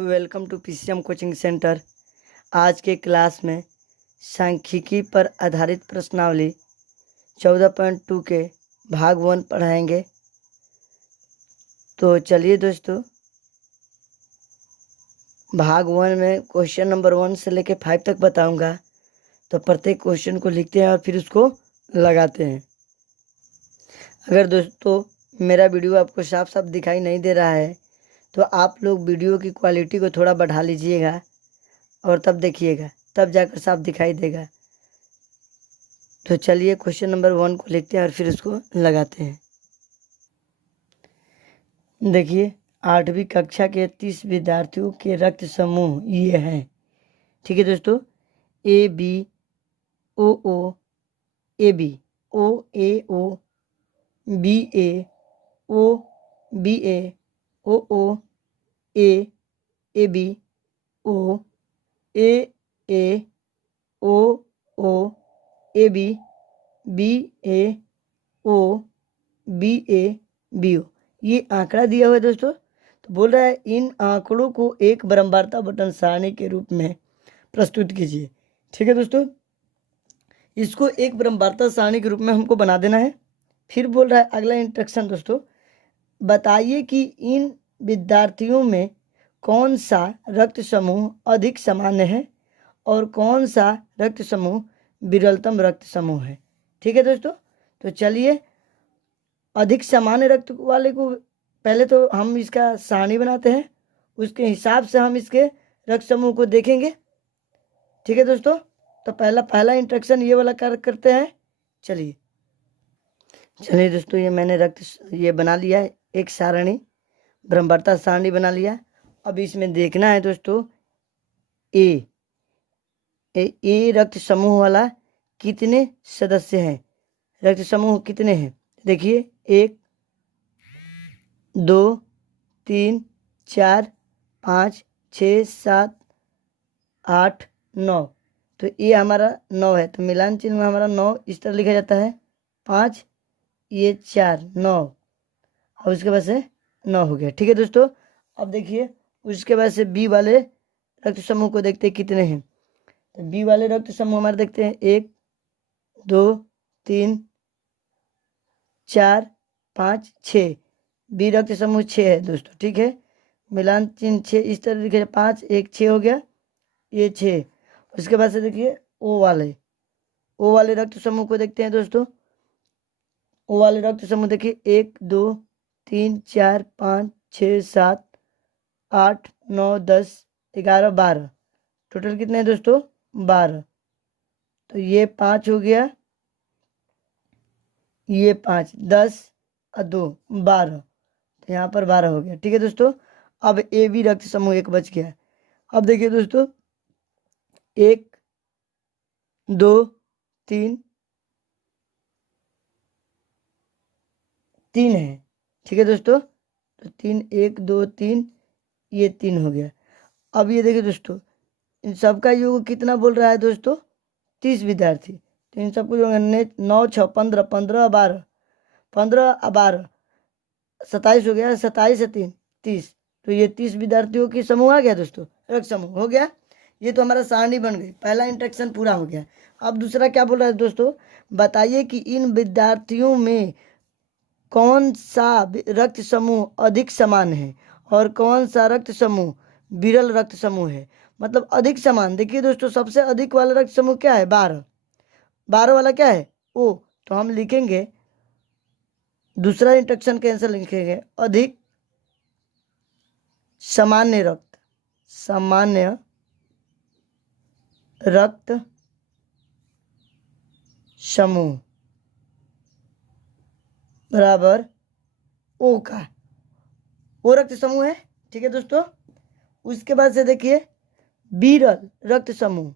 Welcome to PCM coaching centre. आज के class में सांख्यिकी पर आधारित प्रश्नावली 14.2 के भाग 1 पढ़ाएंगे। तो चलिए दोस्तों, भाग 1 में क्वेश्चन नंबर 1 से लेके 5 तक बताऊंगा। तो प्रत्येक क्वेश्चन को लिखते हैं और फिर उसको लगाते हैं। अगर दोस्तों मेरा वीडियो आपको साफ साफ दिखाई नहीं दे रहा है तो आप लोग वीडियो की क्वालिटी को थोड़ा बढ़ा लीजिएगा और तब देखिएगा, तब जाकर साफ दिखाई देगा। तो चलिए क्वेश्चन नंबर 1 को लिखते हैं और फिर उसको लगाते हैं। देखिए, 8वीं कक्षा के 30 विद्यार्थियों के रक्त समूह ये हैं। ठीक है दोस्तों, A B O O, A B O A O, B A O, B A O A B O A O A B A O B O. ये आंकड़ा दिया हुआ है दोस्तों। तो बोल रहा है इन आंकड़ों को एक बरम्बारता बटन सारणी के रूप में प्रस्तुत कीजिए। ठीक है दोस्तों, इसको एक बरम्बारता सारणी के रूप में हमको बना देना है। फिर बोल रहा है अगला इंस्ट्रक्शन दोस्तों, बताइए कि इन विद्यार्थियों में कौन सा रक्त समूह अधिक सामान्य है और कौन सा रक्त समूह विरलतम रक्त समूह है। ठीक है दोस्तों, तो चलिए अधिक सामान्य रक्त वाले को पहले तो हम इसका सारणी बनाते हैं, उसके हिसाब से हम इसके रक्त समूह को देखेंगे। ठीक है दोस्तों, तो पहला इंस्ट्रक्शन ये वाला करते हैं। चलिए दोस्तों, ये मैंने ये बना लिया है, एक सारणी बरम्बारता सारणी बना लिया। अब इसमें देखना है दोस्तों ए रक्त समूह वाला कितने सदस्य हैं, रक्त समूह कितने हैं। देखिए 1 2 3 4 5 6 7 8 9। तो ये हमारा 9 है, तो मिलान चिन्ह में हमारा 9 इस तरह लिखा जाता है। 5 ये 4 9 और उसके बाद से 9 हो गया। ठीक है दोस्तों, अब देखिए उसके बाद से बी वाले रक्त समूह को देखते हैं कितने हैं। तो बी वाले रक्त समूह हमारे देखते हैं 1 2 3 4 5 6। बी रक्त समूह 6 है दोस्तों। ठीक है, मिलान चिन्ह 6 इस तरह लिखे, 5 1 6 हो गया, ये 6। उसके बाद से देखिए ओ वाले रक्त समूह को देखते हैं दोस्तों। ओ वाले रक्त समूह देखिए 1 2 3 4 5 6 7 8 9 10 11 12। टोटल कितने हैं दोस्तों, 12। तो ये 5 हो गया, ये 5 10 और 2 12। तो यहाँ पर 12 हो गया। ठीक है दोस्तों, अब ए बी रक्त समूह एक बच गया। अब देखिए दोस्तों 1 2 3 3 है। ठीक है दोस्तों, तो 3 1 2 3 ये 3 हो गया। अब ये देखिए दोस्तों, इन सबका योग कितना बोल रहा है दोस्तों, 30 विद्यार्थी। तो इन सबको जो 9 6 15 15 12 15 12 27 हो गया, 27 3 30। तो ये 30 विद्यार्थियों की समूह आ गया दोस्तों, रक्त समूह हो गया। ये तो हमारा सारणी बन गई, पहला इंस्ट्रक्शन पूरा हो गया। अब दूसरा क्या बोल रहा है दोस्तों, बताइए कि इन विद्यार्थियों में कौन सा रक्त समूह अधिक समान है और कौन सा रक्त समूह विरल रक्त समूह है। मतलब अधिक समान, देखिए दोस्तों सबसे अधिक वाला रक्त समूह क्या है, 12। 12 वाला क्या है, ओ। तो हम लिखेंगे दूसरा इंस्ट्रक्शन के आंसर लिखेंगे अधिक सामान्य रक्त समूह बराबर ओ का, ओ रक्त समूह है। ठीक है दोस्तों, उसके बाद से देखिए विरल रक्त समूह।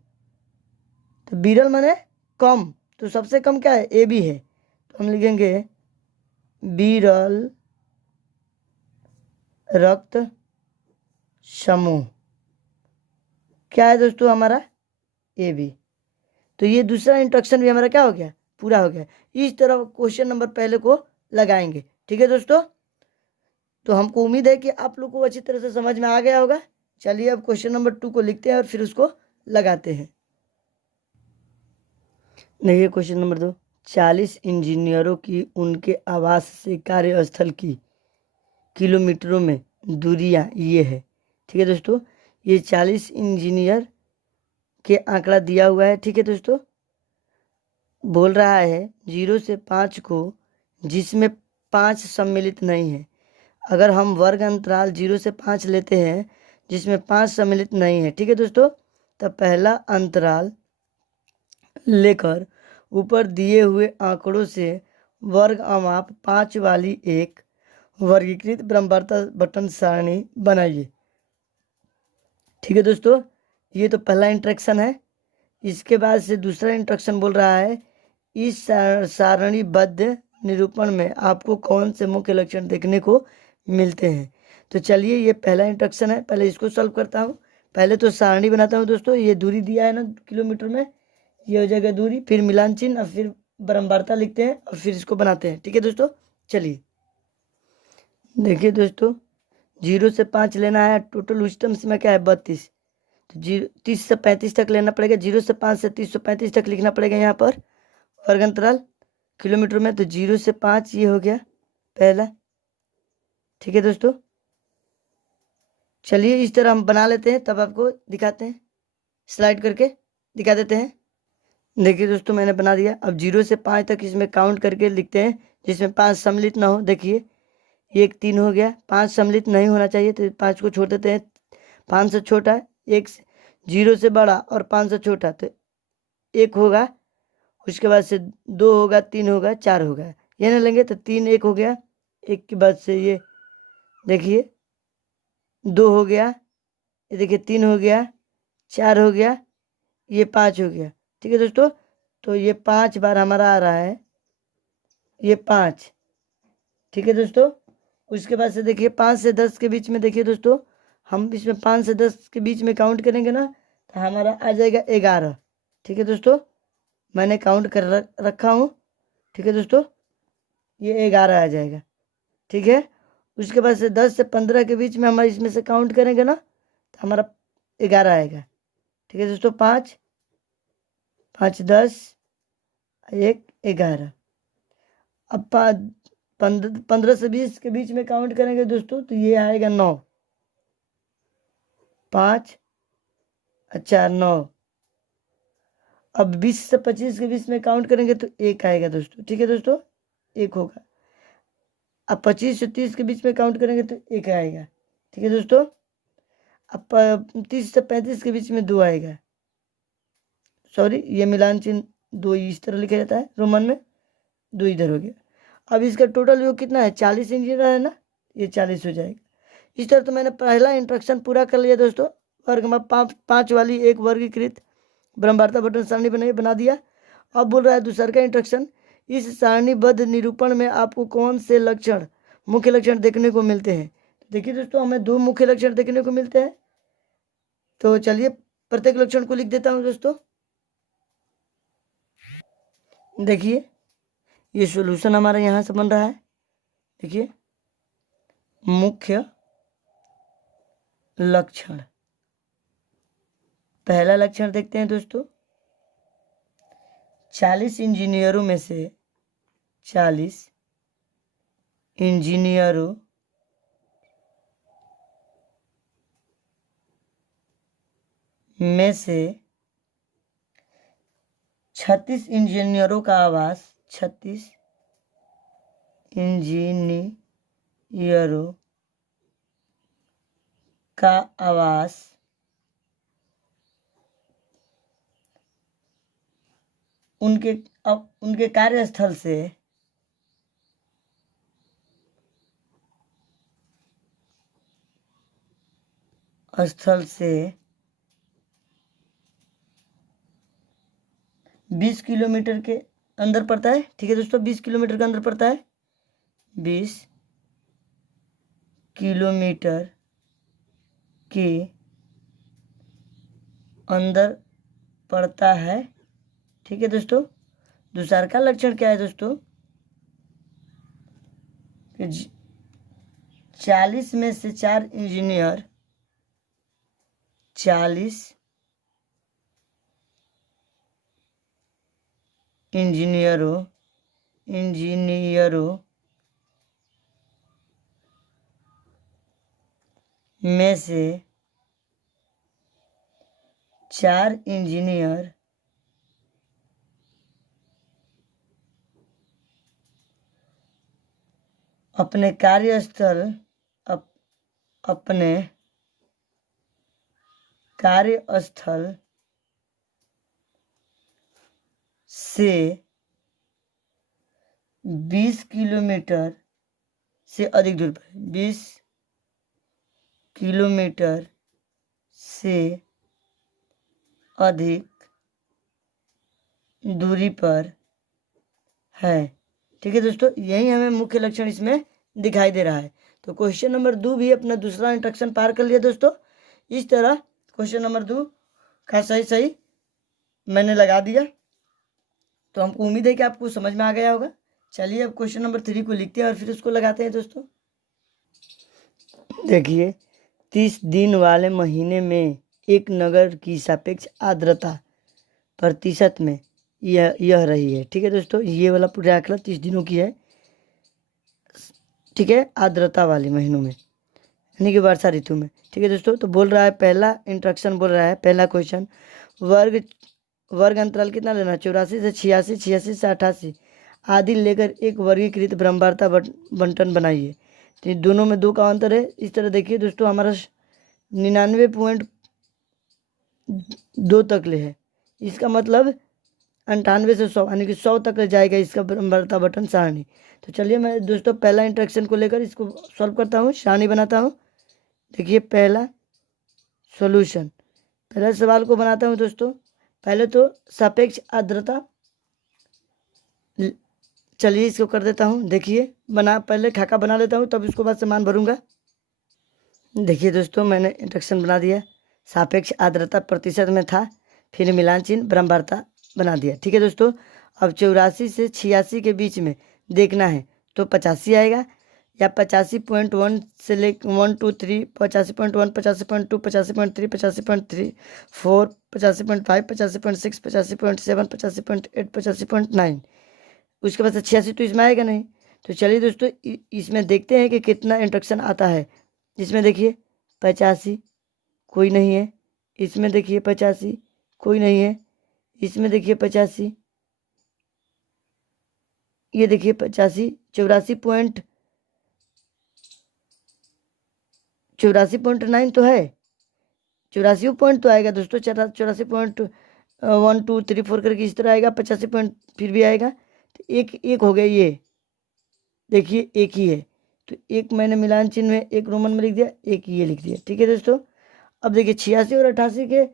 तो विरल माने कम, तो सबसे कम क्या है, ए बी है। तो हम लिखेंगे विरल रक्त समूह क्या है दोस्तों, हमारा ए बी। तो ये दूसरा इंस्ट्रक्शन भी हमारा क्या हो गया, पूरा हो गया। इस तरह क्वेश्चन नंबर पहले को लगाएंगे। ठीक है दोस्तों, तो हमको उम्मीद है कि आप लोग को अच्छी तरह से समझ में आ गया होगा। चलिए अब क्वेश्चन नंबर 2 को लिखते हैं और फिर उसको लगाते हैं। देखिए क्वेश्चन नंबर 2, 40 इंजीनियरों की उनके आवास से कार्यस्थल की किलोमीटरों में दूरियां ये है। ठीक है दोस्तों, ये 40 इंजीनियर के आंकड़ा दिया हुआ है। ठीक है दोस्तों, बोल रहा है 0 से 5 को जिसमें 5 सम्मिलित नहीं है। अगर हम वर्ग अंतराल 0 से 5 लेते हैं जिसमें 5 सम्मिलित नहीं है, ठीक है दोस्तों, तब पहला अंतराल लेकर ऊपर दिए हुए आंकड़ों से वर्ग अमाप 5 वाली एक वर्गीकृत ब्रह्मावर्त बटन सारणी बनाइए। ठीक है दोस्तों, ये तो पहला इंस्ट्रक्शन है। इसके बाद से दूसरा इंस्ट्रक्शन बोल रहा है इस सारणीबद्ध निरूपण में आपको कौन से मुख्य लक्षण देखने को मिलते हैं। तो चलिए, ये पहला इंस्ट्रक्शन है, पहले इसको सॉल्व करता हूँ। पहले तो सारणी बनाता हूँ दोस्तों। ये दूरी दिया है ना किलोमीटर में, ये हो जाएगा दूरी, फिर मिलान चिन्ह और फिर ब्रह्मावर्ता लिखते हैं और फिर इसको बनाते हैं। ठीक है दोस्तों, चलिए देखिए दोस्तों, 0 से 5 लेना है। टोटल उच्चतम सीमा क्या है 32, तो 30 से 35 तक लेना पड़ेगा। 0 से 5 से 30 से 35 तक लिखना पड़ेगा यहाँ पर वर्ग अंतराल किलोमीटर में। तो 0 से 5 ये हो गया पहला। ठीक है दोस्तों, चलिए इस तरह हम बना लेते हैं, तब आपको दिखाते हैं, स्लाइड करके दिखा देते हैं। देखिए दोस्तों, मैंने बना दिया। अब 0 से 5 तक इसमें काउंट करके लिखते हैं जिसमें 5 सम्मिलित ना हो। देखिए, एक 3 हो गया, 5 सम्मिलित नहीं होना चाहिए तो 5 को छोड़ देते हैं। 5 से छोटा, 0 से बड़ा और 5 से छोटा तो 1 होगा। उसके बाद से 2 होगा, 3 होगा, 4 होगा। ये ना लेंगे तो 3 1 हो गया। 1 के बाद से ये देखिए 2 हो गया, ये देखिए 3 हो गया, 4 हो गया, ये 5 हो गया। ठीक है दोस्तों, तो ये 5 बार हमारा आ रहा है, ये 5। ठीक है दोस्तों, उसके बाद से देखिए 5 से 10 के बीच में, देखिए दोस्तों हम इसमें 5 से 10 के बीच में काउंट करेंगे ना तो हमारा आ जाएगा 11। ठीक है दोस्तों, मैंने काउंट कर रखा हूँ। ठीक है दोस्तों, ये 11 आ जाएगा। ठीक है, उसके बाद से 10 से 15 के बीच में हमारे इसमें से काउंट करेंगे ना तो हमारा 11 आएगा। ठीक है दोस्तों, 5 5 10 1 11। अब 15 से 20 के बीच में काउंट करेंगे दोस्तों तो ये आएगा 9। 5 4 9। अब 20 से 25 के बीच में काउंट करेंगे तो 1 आएगा दोस्तों। ठीक है दोस्तों, 1 होगा। अब 25 से 30 के बीच में काउंट करेंगे तो 1 आएगा। ठीक है दोस्तों, अब 30 से 35 के बीच में 2 आएगा। सॉरी, ये मिलान चिन्ह 2 इस तरह लिखा जाता है रोमन में, 2 इधर हो गया। अब इसका टोटल योग कितना है, 40 इंजीनियर है ना, ये 40 हो जाएगा। इस तरह तो मैंने पहला इंस्ट्रक्शन पूरा कर लिया दोस्तों। वर्ग में 5 वाली एक वर्गीकृत ब्रह्मावर्त बटन सारणी बना दिया। अब बोल रहा है दूसरा का इंस्ट्रक्शन, इस सारणीबद्ध निरूपण में आपको कौन से लक्षण मुख्य लक्षण देखने को मिलते हैं। देखिए दोस्तों, हमें 2 मुख्य लक्षण देखने को मिलते हैं। तो चलिए प्रत्येक लक्षण को लिख देता हूँ दोस्तों। देखिए, ये सॉल्यूशन हमारा यहाँ से बन रहा है। देखिए, मुख्य लक्षण, पहला लक्षण देखते हैं दोस्तों। 40 इंजीनियरों में से 40 इंजीनियरों में से 36 इंजीनियरों का आवास, 36 इंजीनियरों का आवास उनके कार्यस्थल से स्थल से 20 किलोमीटर के अंदर पड़ता है। ठीक है दोस्तों, 20 किलोमीटर के अंदर पड़ता है, 20 किलोमीटर के अंदर पड़ता है। ठीक है दोस्तों, दूसरा का लक्षण क्या है दोस्तों, 40 में से 4 इंजीनियर 40 इंजीनियरों में से 4 इंजीनियर अपने कार्यस्थल से 20 किलोमीटर से अधिक दूर पर 20 किलोमीटर से अधिक दूरी पर है। ठीक है दोस्तों, यही हमें मुख्य लक्षण इसमें दिखाई दे रहा है। तो क्वेश्चन नंबर 2 भी अपना दूसरा इंस्ट्रक्शन पार कर लिया दोस्तों। इस तरह क्वेश्चन नंबर 2 का सही मैंने लगा दिया। तो हमको उम्मीद है कि आपको समझ में आ गया होगा। चलिए अब क्वेश्चन नंबर 3 को लिखते हैं और फिर उसको लगाते हैं दोस्तों। देखिए, 30 दिन वाले महीने में एक नगर की सापेक्ष आर्द्रता प्रतिशत में यह रही है। ठीक है दोस्तों, ये वाला पूरा आंकड़ा 30 दिनों की है। ठीक है, आर्द्रता वाले महीनों में यानी कि वर्षा ऋतु में। ठीक है दोस्तों, तो बोल रहा है पहला इंस्ट्रक्शन बोल रहा है, पहला क्वेश्चन, वर्ग अंतराल कितना लेना है? 84 से 86, 86 से 88 आदि लेकर एक वर्गीकृत ब्रह्मांडता बंटन बनाइए। तो दोनों में 2 का अंतर है। इस तरह देखिए दोस्तों, हमारा 99.2 तक ले है। इसका मतलब 98 से 100 यानी कि 100 तक ले जाएगा इसका ब्रह्मांडता बटन सारणी। तो चलिए मैं दोस्तों पहला इंस्ट्रक्शन को लेकर इसको सॉल्व करता हूँ, सारणी बनाता हूँ। देखिए पहला सॉल्यूशन, पहले सवाल को बनाता हूँ दोस्तों। पहले तो सापेक्ष आर्द्रता, चलिए इसको कर देता हूँ। देखिए पहले खाका बना लेता हूँ, तब इसको बाद से मान भरूंगा। देखिए दोस्तों, मैंने इंस्ट्रक्शन बना दिया। सापेक्ष आर्द्रता प्रतिशत में था, फिर मिलान चिन्ह ब्रह्मांडता बना दिया। ठीक है दोस्तों, अब 84 से 86 के बीच में देखना है तो 85 आएगा, या 85.1 से ले 1 2 3, 85.1, 85.2, 85.3, 85.3, 4, 85.5, 85.6, 85.7, 85.8, 85.9। उसके बाद 86 तो इसमें आएगा नहीं। तो चलिए दोस्तों इसमें देखते हैं कि कितना इंस्ट्रक्शन आता है। इसमें देखिए 85 कोई नहीं है, इसमें देखिए 85 कोई नहीं है, इसमें देखिए 85, ये देखिए 85, 84.9 तो है, 84 पॉइंट तो आएगा दोस्तों। 84.1 2 3 4 करके इस तरह आएगा, 85 पॉइंट फिर भी आएगा। तो एक हो गया, ये देखिए एक ही है। तो एक मैंने मिलान चिन्ह में एक रोमन में लिख दिया, एक ये लिख दिया। ठीक है दोस्तों, अब देखिए 86 और 88 के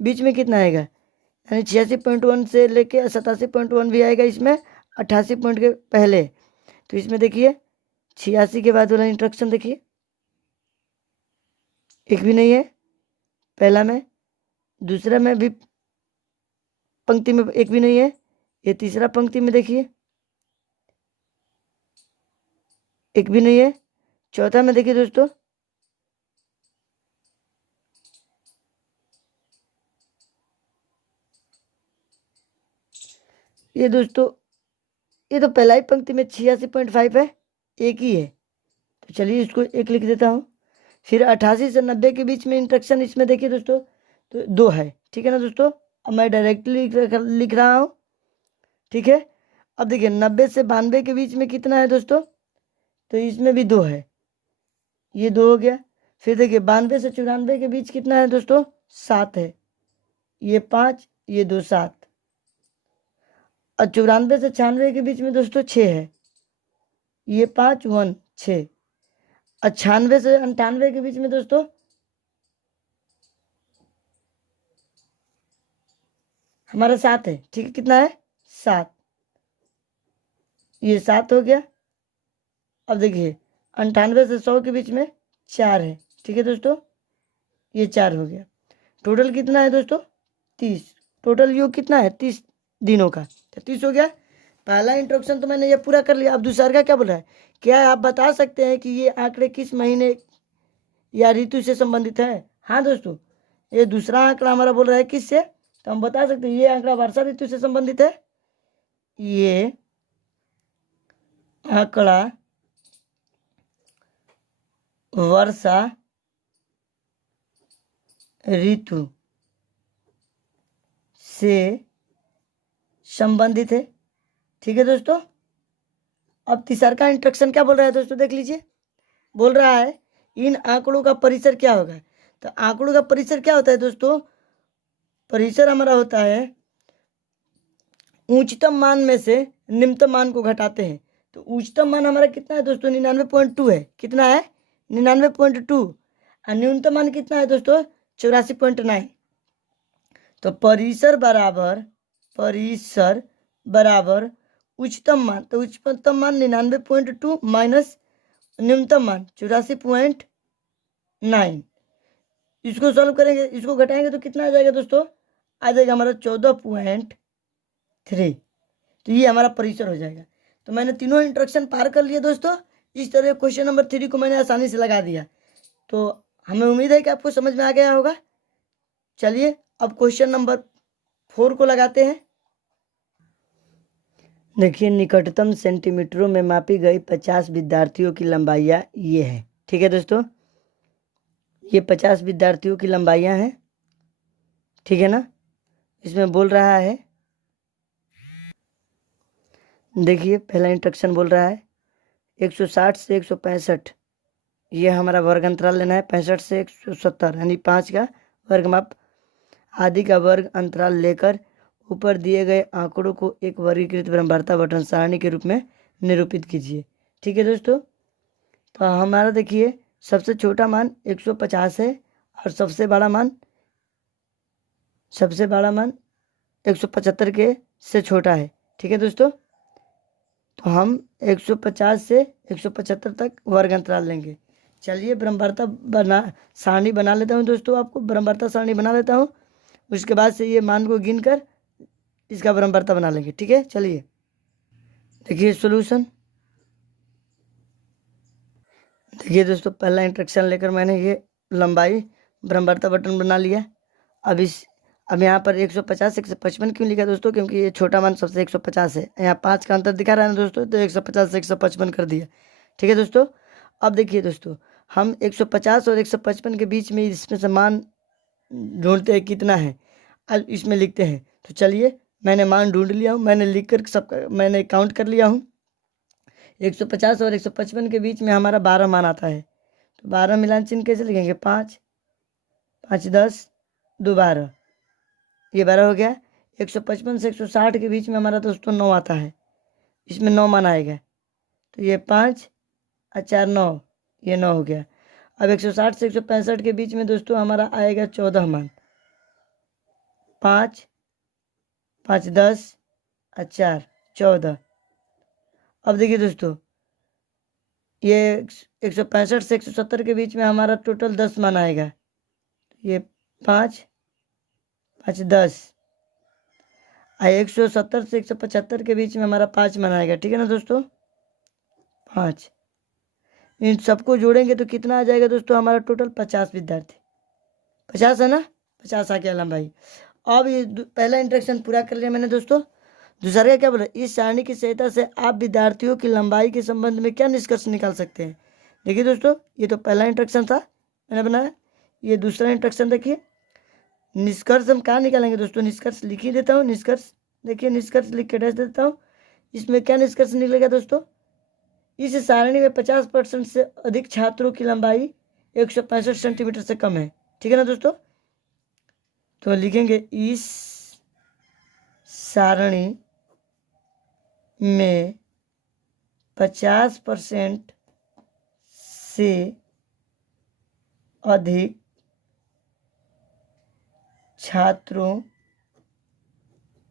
बीच में कितना आएगा, यानी 86.1 से लेके 87.1 भी आएगा इसमें, 88 पॉइंट के पहले। तो इसमें देखिए 86 के बाद वाला इंस्ट्रक्शन देखिए, एक भी नहीं है पहला में, दूसरा में भी पंक्ति में एक भी नहीं है, ये तीसरा पंक्ति में देखिए एक भी नहीं है, चौथा में देखिए दोस्तों ये दोस्तों, ये तो पहला ही पंक्ति में 86.5 है, एक ही है। तो चलिए इसको एक लिख देता हूँ। फिर 88 से 90 के बीच में इंस्ट्रक्शन इसमें देखिए दोस्तों तो 2 है। ठीक है ना दोस्तों, अब मैं डायरेक्टली लिख रहा हूँ। ठीक है, अब देखिए 90 से 92 के बीच में कितना है दोस्तों, तो इसमें भी 2 है, ये 2 हो गया। फिर देखिए 92 से 94 के बीच कितना है दोस्तों, 7 है, ये 5, ये 2 7। और 94 से 96 के बीच में दोस्तों 6 है, ये 5 1 6। 98 से 98 के बीच में दोस्तों हमारा 7 है। ठीक है, कितना है 7, ये 7 हो गया। अब देखिए 98 से 100 के बीच में 4 है। ठीक है दोस्तों, ये 4 हो गया। टोटल कितना है दोस्तों 30, टोटल योग कितना है 30 दिनों का, 30 हो गया। पहला इंट्रोडक्शन तो मैंने ये पूरा कर लिया। अब दूसरा का क्या बोल रहा है, क्या आप बता सकते हैं कि ये आंकड़े किस महीने या ऋतु से संबंधित है? हाँ दोस्तों, ये दूसरा आंकड़ा हमारा बोल रहा है किससे, तो हम बता सकते हैं ये आंकड़ा वर्षा ऋतु से संबंधित है। ये आंकड़ा वर्षा ऋतु से संबंधित है। ठीक है दोस्तों। अब तीसरा का इंस्ट्रक्शन क्या बोल रहा है दोस्तों, देख लीजिए। बोल रहा है इन आंकड़ों का परिसर क्या होगा। तो आंकड़ों का परिसर क्या होता है दोस्तों, परिसर हमारा होता है उच्चतम मान में से निम्नतम मान को घटाते हैं। तो उच्चतम मान हमारा कितना है दोस्तों, 99.2 है। कितना है, 99.2। और न्यूनतम मान कितना है दोस्तों, 84.9। तो परिसर बराबर उच्चतम मान। तो उच्चतम मान 99.2 माइनस न्यूनतम मान 84.9। इसको सॉल्व करेंगे, इसको घटाएंगे तो कितना आ जाएगा दोस्तों, आ जाएगा हमारा 14.3। तो ये हमारा परिसर हो जाएगा। तो मैंने तीनों इंस्ट्रक्शन पार कर लिए दोस्तों। इस तरह क्वेश्चन नंबर 3 को मैंने आसानी से लगा दिया। तो हमें उम्मीद है कि आपको समझ में आ गया होगा। चलिए अब क्वेश्चन नंबर 4 को लगाते हैं। देखिए, निकटतम सेंटीमीटरों में मापी गई 50 विद्यार्थियों की लंबाइयाँ ये है। ठीक है दोस्तों, ये 50 विद्यार्थियों की लंबाइयाँ हैं। ठीक है ना। इसमें बोल रहा है, देखिए पहला इंस्ट्रक्शन बोल रहा है 160 से 165, ये हमारा वर्ग अंतराल लेना है। 65 से 170 यानी 5 का वर्ग माप आदि का वर्ग अंतराल लेकर ऊपर दिए गए आंकड़ों को एक वर्गीकृत क्रमवारता बटन सारणी के रूप में निरूपित कीजिए। ठीक है दोस्तों। तो हमारा देखिए सबसे छोटा मान 150 है और सबसे बड़ा मान 175 के से छोटा है। ठीक है दोस्तों। तो हम 150 से 175 तक वर्ग अंतराल लेंगे। चलिए सारणी बना लेता हूँ दोस्तों, आपको ब्रह्मवार्ता सारणी बना लेता हूँ। उसके बाद से ये मान को गिन कर इसका ब्रह्मवार्ता बना लेंगे। ठीक है, चलिए देखिए सॉल्यूशन। देखिए दोस्तों, पहला इंस्ट्रक्शन लेकर मैंने ये लंबाई ब्रह्मवार्ता बटन बना लिया। अब यहाँ पर 150 155 क्यों लिखा दोस्तों, क्योंकि ये छोटा मान सबसे 150 है। यहाँ 5 का अंतर दिखा रहा है ना दोस्तों, तो 150 से 155 कर दिया। ठीक है दोस्तों। अब देखिए दोस्तों, हम 150 और 155 के बीच में इसमें से मान ढूंढते हैं कितना है, अब इसमें लिखते हैं। तो चलिए मैंने मान ढूंढ लिया हूँ, मैंने लिख कर मैंने काउंट कर लिया हूँ। 150 और 155 के बीच में हमारा 12 मान आता है। तो 12 मिलान चिन्ह कैसे लिखेंगे, 5 5 10 2 12, ये 12 हो गया। 155 से 160 के बीच में हमारा दोस्तों 9 आता है, इसमें 9 मान आएगा। तो ये 5 और 4 9, ये 9 हो गया। अब 160 से 165 के बीच में दोस्तों हमारा आएगा 14 मान, 5 5 10 और 4 14। अब देखिए दोस्तों, ये 165 से 170 के बीच में हमारा टोटल 10 मान आएगा। ये 5 5 10 और 170 से 175 के बीच में हमारा 5 मान आएगा। ठीक है ना दोस्तों, 5। इन सबको जोड़ेंगे तो कितना आ जाएगा दोस्तों, हमारा टोटल 50 विद्यार्थी। 50 है ना, 50 आ गया लंबाई। अब ये पहला इंस्ट्रक्शन पूरा कर लिया मैंने दोस्तों। दूसरा का क्या बोला, इस सारणी की सहायता से आप विद्यार्थियों की लंबाई के संबंध में क्या निष्कर्ष निकाल सकते हैं। देखिए दोस्तों, ये तो पहला इंस्ट्रक्शन था मैंने बनाया। ये दूसरा इंस्ट्रक्शन देखिए, निष्कर्ष हम कहाँ निकालेंगे दोस्तों, निष्कर्ष लिख ही देता हूँ। निष्कर्ष देखिए, निष्कर्ष लिख के डैश देता हूँ। इसमें क्या निष्कर्ष निकलेगा दोस्तों, इस सारणी में 50% से अधिक छात्रों की लंबाई 165 सेंटीमीटर से कम है। ठीक है ना दोस्तों। तो लिखेंगे इस सारणी में 50% से अधिक छात्रों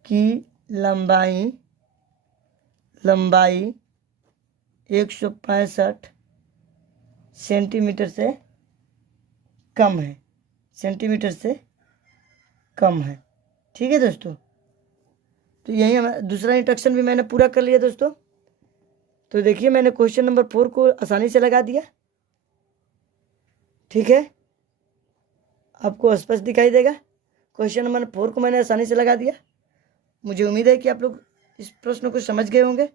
की लंबाई 165 सेंटीमीटर से कम है, सेंटीमीटर से कम है। ठीक है दोस्तों। तो यही हमारा दूसरा इंस्ट्रक्शन भी मैंने पूरा कर लिया दोस्तों। तो देखिए मैंने क्वेश्चन नंबर 4 को आसानी से लगा दिया। ठीक है। आपको स्पष्ट दिखाई देगा। क्वेश्चन नंबर 4 को मैंने आसानी से लगा दिया। मुझे उम्मीद है कि आप लोग इस प्रश्न को समझ गए होंगे।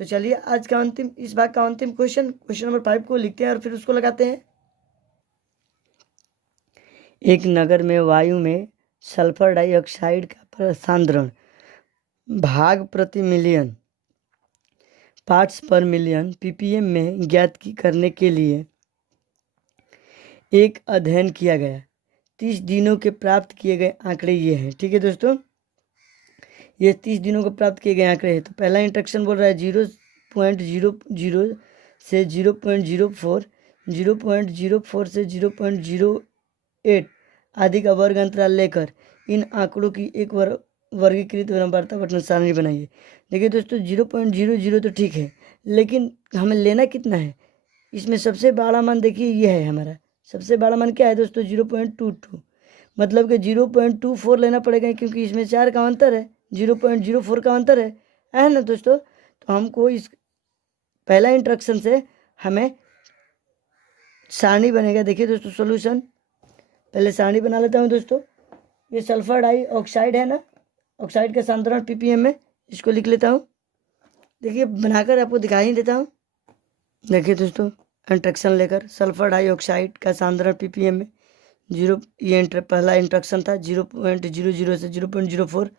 तो चलिए आज का अंतिम, इस भाग का अंतिम क्वेश्चन नंबर 5 को लिखते हैं और फिर उसको लगाते हैं। एक नगर में वायु में सल्फर डाइऑक्साइड का सांद्रण भाग प्रति मिलियन पार्ट्स पर मिलियन ppm में ज्ञात करने के लिए एक अध्ययन किया गया। 30 दिनों के प्राप्त किए गए आंकड़े ये हैं। ठीक है दोस्तों, ये 30 दिनों को प्राप्त किए गए आंकड़े हैं। तो पहला इंस्ट्रक्शन बोल रहा है 0.00 से 0.04, 0.04 से 0.08 आदि का वर्ग अंतराल लेकर इन आंकड़ों की एक वर्गीकृत वार्ता पठन सारणी बनाइए। देखिए दोस्तों, 0.00 तो ठीक है, लेकिन हमें लेना कितना है? इसमें सबसे बड़ा मान देखिए ये है हमारा। सबसे बड़ा मान क्या है दोस्तों? 0.22, मतलब कि 0.24 लेना पड़ेगा, क्योंकि इसमें 4 का अंतर है, 0.04 का अंतर है ना दोस्तों। तो हमको इस पहला इंस्ट्रक्शन से हमें सारणी बनेगा। देखिए दोस्तों सॉल्यूशन, पहले सारणी बना लेता हूँ दोस्तों। ये सल्फर डाइऑक्साइड है ना, ऑक्साइड का सांद्रण ppm में, इसको लिख लेता हूँ। देखिए बनाकर आपको दिखा ही देता हूँ। देखिए दोस्तों, इंस्ट्रक्शन लेकर सल्फर डाइऑक्साइड का सांद्रण ppm में 0, ये पहला इंस्ट्रक्शन था। 0.00 से 0.04,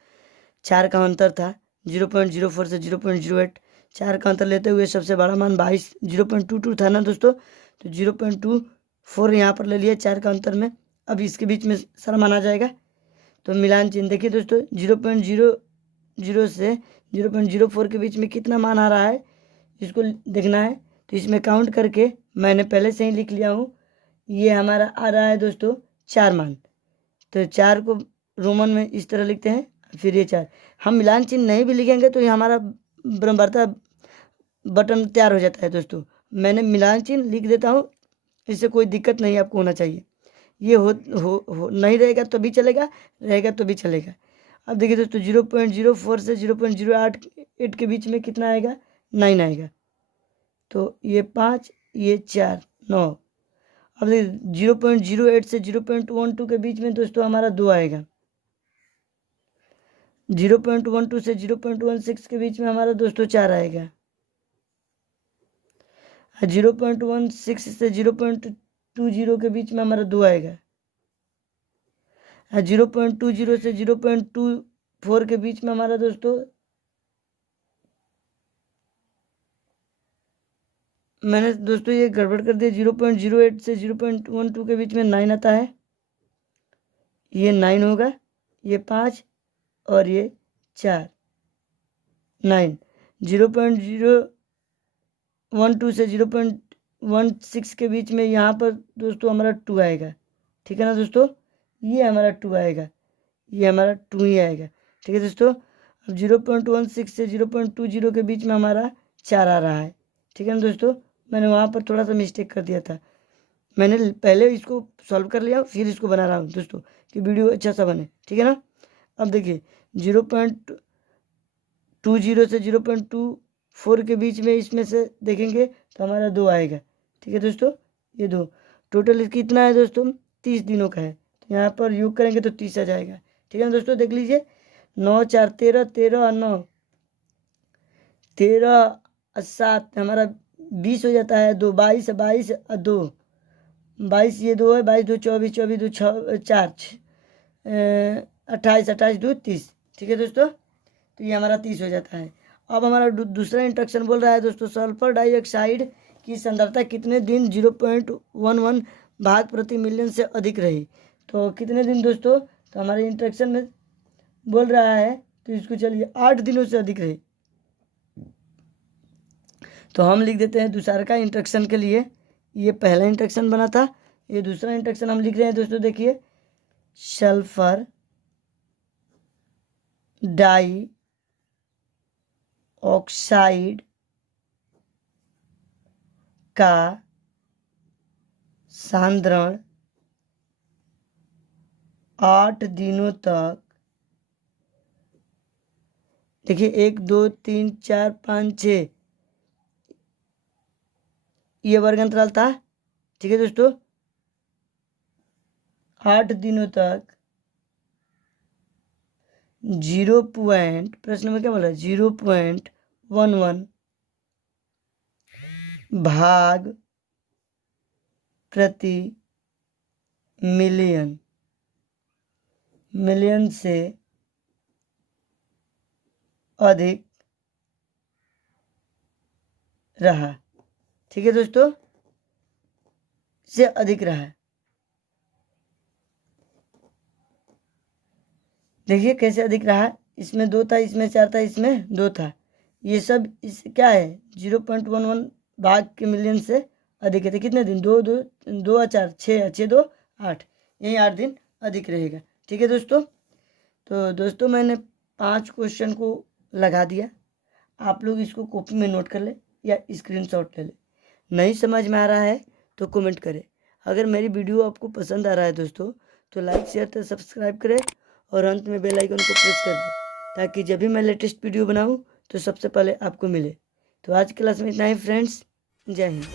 4 का अंतर था। 0.04 से 0.08, 4 का अंतर लेते हुए सबसे बड़ा मान 0.22 था ना दोस्तों। तो 0.24 यहाँ पर ले लिया 4 का अंतर में। अब इसके बीच में सारा मान आ जाएगा, तो मिलान चिन्ह। देखिए दोस्तों 0.00 से 0.04 के बीच में कितना मान आ रहा है, इसको देखना है। तो इसमें काउंट करके मैंने पहले से ही लिख लिया हूँ। ये हमारा आ रहा है दोस्तों 4 मान। तो 4 को रोमन में इस तरह लिखते हैं, फिर ये 4। हम मिलान चिन्ह नहीं भी लिखेंगे तो ये हमारा ब्रह्मवार्ता बटन तैयार हो जाता है दोस्तों। मैंने मिलान चिन्ह लिख देता हूँ, इससे कोई दिक्कत नहीं आपको होना चाहिए। ये हो नहीं रहेगा तो भी चलेगा, रहेगा तो भी चलेगा। अब देखिए दोस्तों 0.04 से 0.08 के बीच में कितना आएगा? 9 आएगा। तो ये 5, ये 4, 9। अब देखिए 0.08 से 0.12 के बीच में दोस्तों हमारा 2 आएगा। 0.12 से 0.16 के बीच में हमारा दोस्तों 4 आएगा। 0.16 से 0.20 के बीच में हमारा 2 आएगा। 0.20 से 0.24 के बीच में हमारा दोस्तों, मैंने दोस्तों ये गड़बड़ कर दिया। 0.08 से 0.12 के बीच में 9 आता है, ये 9 होगा। ये 5 और ये 4, 9। 0.012 से 0.16 के बीच में यहाँ पर दोस्तों हमारा 2 आएगा। ठीक है ना दोस्तों, ये हमारा 2 आएगा, ये हमारा 2 ही आएगा। ठीक है दोस्तों, अब 0.16 से 0.20 के बीच में हमारा 4 आ रहा है। ठीक है ना दोस्तों, मैंने वहाँ पर थोड़ा सा मिस्टेक कर दिया था। मैंने पहले इसको सॉल्व कर लिया, फिर इसको बना रहा हूँ दोस्तों कि वीडियो अच्छा सा बने। ठीक है ना। अब देखिए 0.20 से 0.24 के बीच में इसमें से देखेंगे तो हमारा 2 आएगा। ठीक है दोस्तों, ये 2 टोटल कितना है दोस्तों? 30 दिनों का है। तो यहाँ पर योग करेंगे तो 30 आ जाएगा। ठीक है ना दोस्तों, देख लीजिए 9, 4, 13, 13 और 9, 13 और 7 हमारा 20 हो जाता है। 2, 22, 22 और 2, 22, ये 2 है, 22, 2, 24, 24, 2, 4, 28, 28, 2, 30। ठीक है दोस्तों, तो ये हमारा 30 हो जाता है। अब हमारा दूसरा इंस्ट्रक्शन बोल रहा है दोस्तों, सल्फर डाइऑक्साइड की सांद्रता कितने दिन 0.11 भाग प्रति मिलियन से अधिक रही। तो कितने दिन दोस्तों? तो हमारे इंस्ट्रक्शन में बोल रहा है, तो इसको चलिए 8 दिनों से अधिक रही। तो हम लिख देते हैं दूसरा का इंस्ट्रक्शन के लिए। ये पहला इंस्ट्रक्शन बना था, ये दूसरा इंस्ट्रक्शन हम लिख रहे हैं दोस्तों। देखिए सल्फर डाई ऑक्साइड का सांद्रण 8 दिनों तक, देखिए 1, 2, 3, 4, 5, 6 ये वर्ग अंतराल था। ठीक है दोस्तों, 8 दिनों तक 0 पॉइंट, प्रश्न में क्या बोला, 0.11 भाग प्रति मिलियन, मिलियन से अधिक रहा। ठीक है दोस्तों, से अधिक रहा। देखिए कैसे अधिक रहा, इसमें 2 था, इसमें 4 था, इसमें 2 था। ये सब इस क्या है, 0.11 भाग के मिलियन से अधिक है। तो कितने दिन, 2 2 2 4 6 6 2 8, यही 8 दिन अधिक रहेगा। ठीक है दोस्तों, तो दोस्तों मैंने 5 क्वेश्चन को लगा दिया। आप लोग इसको कॉपी में नोट कर ले या स्क्रीनशॉट ले ले। नहीं समझ में आ रहा है तो कमेंट करें। अगर मेरी वीडियो आपको पसंद आ रहा है दोस्तों तो लाइक शेयर तो सब्सक्राइब करें और अंत में बेल आइकन को प्रेस कर दें, ताकि जब भी मैं लेटेस्ट वीडियो बनाऊं तो सबसे पहले आपको मिले। तो आज की क्लास में इतना ही फ्रेंड्स, जय हिंद।